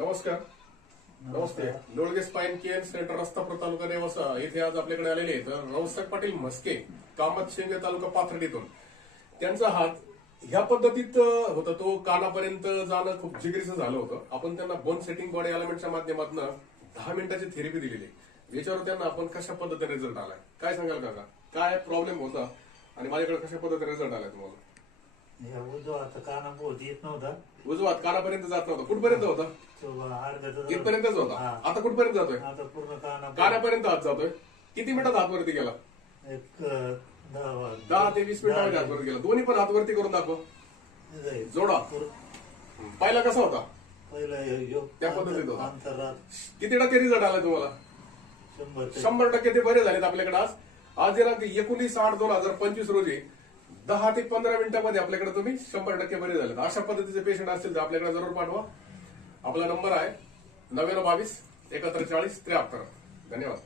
नमस्कार. नमस्ते. Lolge spine care centre, रस्तापूर, तालुका नेवासा येथे आज आपल्याकडे आलेले आहेत रावसाहेब पाटील म्हस्के, कामत शेंगे, तालुका पाथर्डीतून. त्यांचा हात ह्या पद्धतीत होता, तो कानापर्यंत जाणं खूप जिगरीचं झालं होतं. आपण त्यांना बोन सेटिंग बॉडी एलिमेंटच्या माध्यमातून 10 मिनिटाची थेरपी दिलेली. याच्यावर त्यांना आपण कशा पद्धतीने रिझल्ट आलाय काय सांगाल काका? काय प्रॉब्लेम होता आणि माझ्याकडे कशा पद्धतीने रिझल्ट आलाय तुम्हाला? उजवा हात कानापोत येत नव्हता. उजवा हात कानापर्यंत जात नव्हता. कुठपर्यंत होता? इथपर्यंतच होता. आता कुठपर्यंत जातोय? आता पूर्ण कानापर्यंत हात जातोय. किती मिनिटात हात वरती गेला? एक 10 ते 20 मिनिटांमध्ये हात वरती गेला. दोन्ही पण हात वरती करून दाखव. जोडा. पहिला कसा होता? पहिला त्या पद्धतीत होता. अंतरात किती टक्के रिझल्ट आला तुम्हाला? 100% ते बरे झालेत आपल्याकडे. आज दिनांक 19/8/2025 रोजी 10 ते 15 मिनिटांमध्ये आपल्याकडे तुम्ही 100% बरे झालेत. अशा पद्धतीचे पेशंट असतील तर आपल्याकडे जरूर पाठवा. आपला नंबर आहे 9922 7140 73. धन्यवाद.